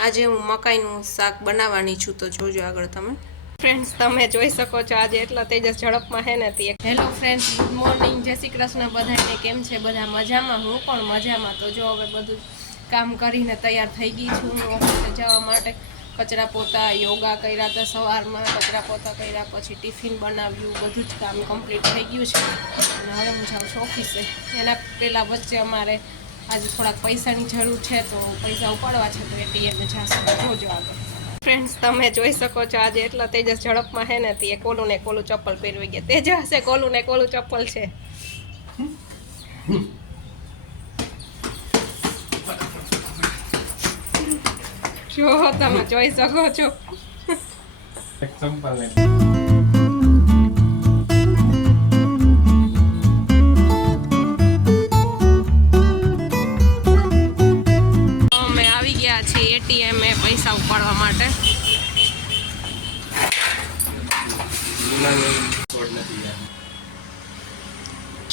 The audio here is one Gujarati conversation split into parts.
આજે હું મકાઈનું શાક બનાવવાની છું, તો જોજો આગળ તમે. ફ્રેન્ડ્સ, તમે જોઈ શકો છો આજે એટલો તેજસ ઝડપમાં હે ને તે. હેલો ફ્રેન્ડ્સ, ગુડ મોર્નિંગ, જય શ્રી કૃષ્ણ બધાને. કેમ છે બધા? મજામાં? હું પણ મજામાં. તો જો હવે બધું કામ કરીને તૈયાર થઈ ગઈ છું હું ઓફિસે જવા માટે. કચરા પોતા, યોગા કર્યા હતા સવારમાં, કચરા પોતા કર્યા, પછી ટિફિન બનાવ્યું, બધું જ કામ કમ્પ્લીટ થઈ ગયું છે. અને હવે હું જાઉં છું ઓફિસે. એના પહેલાં વચ્ચે અમારે આજે થોડાક પૈસાની જરૂર છે, તો પૈસા ઉપાડવા છે, તો એટીએમ જશે. જોજો આગળ. ફ્રેન્ડ્સ, તમે જોઈ શકો છો આજે એટલો તેજસ ઝડપમાં હે ને તે કોલું ને કોલું ચપ્પલ પહેરવી ગયા. તેજસ હશે કોલું ને કોલું ચપ્પલ છે. જો તમે જોઈ શકો છો. એક ચંપલ એટીએમ એ પૈસા ઉપાડવા માટે.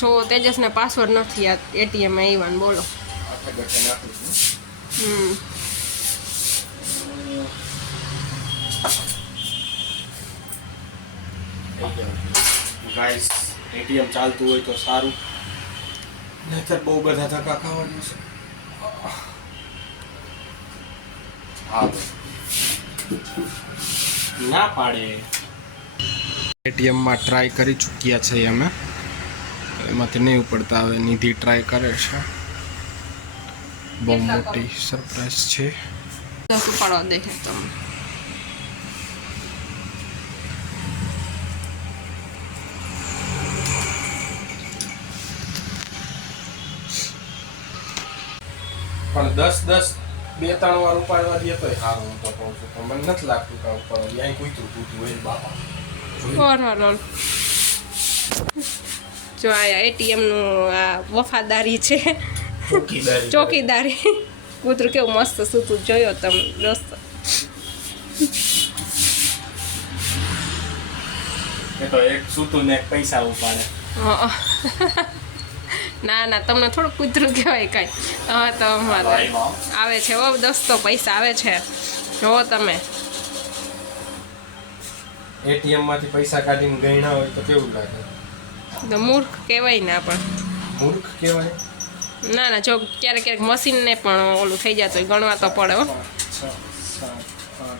જો તેજસને પાસવર્ડ નથી યાદ એટીએમ આવ્યા. બોલો. ગાઈસ, એટીએમ ચાલતું હોય તો સારું, નહીતર બહુ બધા ધક્કા ખાવાનું છે. ના પાડે. એટીએમમાં ટ્રાય કરી ચૂક્યા છે અમે, એમાંથી નહીં ઉપડતા. હવે નિધિ ટ્રાય કરે છે. બહુ મોટી સરપ્રાઈઝ છે. ઉપાડવા દેખે તમે. પણ 10 2-3 વાર ઉપાડવા દે તો સારું. હું તો કહું છું, પણ મને નથી લાગતું કે ઉપાડવા દે. અહીં કૂતરું કૂતરું હોય બાપા. જો આ એટીએમ નું આ વફાદારી છે, ચોકીદારી. કૂતરું કેવું મસ્ત સૂતું જોયો તમે દોસ્તો. એ તો એક સૂતું ને એક પૈસા ઉપાડે. ના તમને થોડું કૂતરું કહેવાય કાંઈ. હા, તો અમારે આવે છે હો દોસ્તો, પૈસા આવે છે. જુઓ તમે. એટીએમ માંથી પૈસા કાઢીને ગણ્યા હોય તો કેવું લાગે? તો મૂર્ખ કહેવાય ને પણ. મૂર્ખ કહેવાય? ના, જો ક્યારેક મશીનને પણ ઓલું થઈ જતું હોય, ગણવા તો પડે હો. 5, 6, 7, 8.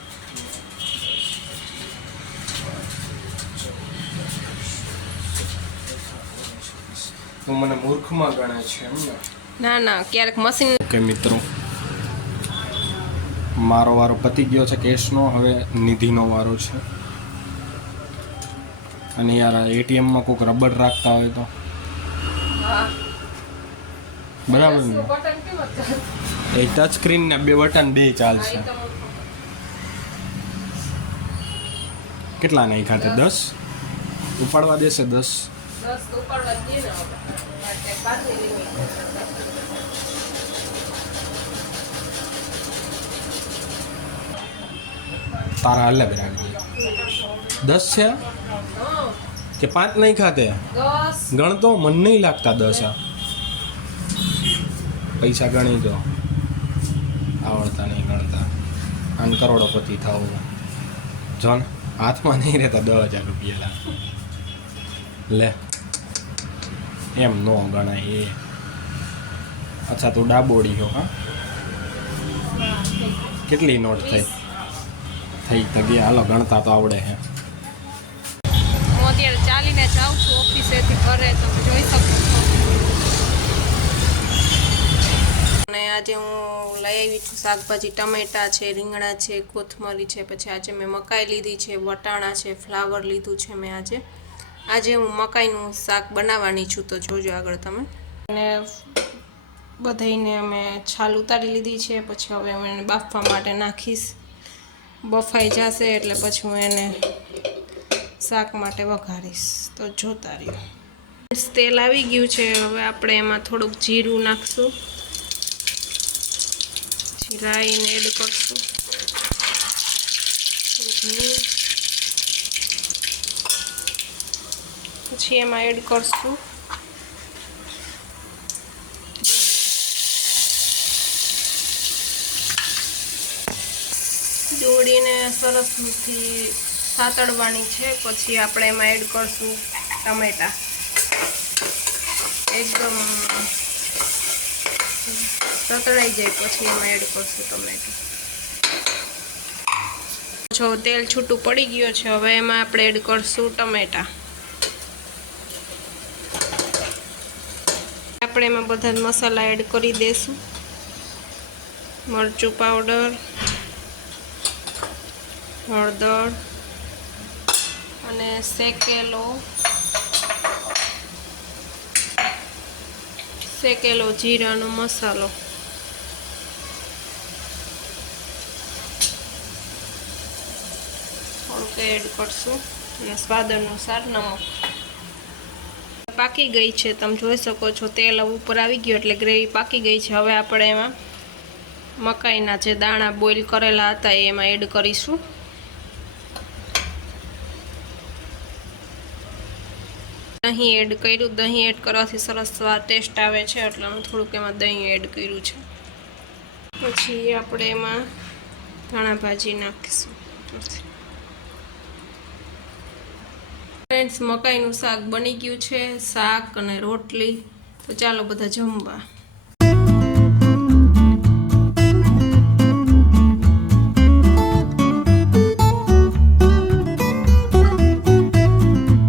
તું મને મૂર્ખમાં ગણે છે એમ ને? ના, ક્યારેક મશીન. ઓકે મિત્રો, મારો વારો પતી ગયો છે કેશનો. હવે નિધિનો વારો છે. અને યાર, એટીએમમાં કોઈક રબર રાખતા હોય તો બરાબર ને? એ ટચ સ્ક્રીન ને 2 બટન 2 ચાલશે. કેટલા નહીં ખાતે? 10 ઉપાડવા દેશે? 10 ઉપાડવા દે ને. તારા હાલે બરાબર 10 છે કે 5 નહીં ખાતે? ગણતો મન નહીં લાગતા 10 આ. પૈસા ગણી દો, આવડતા નહીં ગણતા. આન કરોડોપતિ થવું જોન, હાથમાં નહીં રહેતા 10,000 રૂપિયા. લે, એમ નો ગણાય એ. અચ્છા, તું ડાબોડી હો? હા, કેટલી નોટ થઈ તો ગયા? હાલો, ગણતા તો આવડે હે. હું અત્યારે ચાલીને જાઉં છું ઓફિસેથી ઘરે, તમે જોઈ શકો છો. અને આજે હું લઈ આવી છું શાકભાજી. ટમેટા છે, રીંગણા છે, કોથમરી છે. પછી આજે મેં મકાઈ લીધી છે, વટાણા છે, ફ્લાવર લીધું છે મેં આજે હું મકાઈનું શાક બનાવવાની છું, તો જોજો આગળ તમે. અને બધાઈને અમે છાલ ઉતારી લીધી છે. પછી હવે હું એને બાફવા માટે નાખીશ. બફાઈ જશે એટલે પછી હું એને શાક માટે વઘારીશ, તો જોતા રહ્યો. તેલ આવી ગયું છે. હવે આપણે એમાં થોડુંક જીરું નાખશું, રાઈને એડ કરશું, પછી એમાં એડ કરશું ડુંગળીને સરસથી સાતળવાની છે. પછી આપણે એમાં એડ કરશું ટમેટા. એકદમ સતળાઈ જાય પછી એમાં એડ કરશું ટમેટું. જો તેલ છૂટું પડી ગયું છે, હવે એમાં આપણે એડ કરશું ટમેટા. આપણે એમાં બધા જ મસાલા એડ કરી દઈશું. મરચું પાવડર, હળદર અને શેકેલો જીરાનો મસાલો. થોડુંક એડ કરશું અને સ્વાદ અનુસાર નમક. પાકી ગઈ છે, તમે જોઈ શકો છો તેલ ઉપર આવી ગયું એટલે ગ્રેવી પાકી ગઈ છે. હવે આપણે એમાં મકાઈના જે દાણા બોઇલ કરેલા હતા એ એમાં એડ કરીશું. દહીં એડ કર્યું. દહીં એડ કરવાથી સરસ સ્વાદ ટેસ્ટ આવે છે એટલે હું થોડુંક એમાં દહીં એડ કર્યું છે. પછી આપણે એમાં ધાણા ભાજી નાખીશું. ફ્રેન્ડ્સ, મકાઈનું શાક બની ગયું છે. શાક અને રોટલી. તો ચાલો બધા જમવા.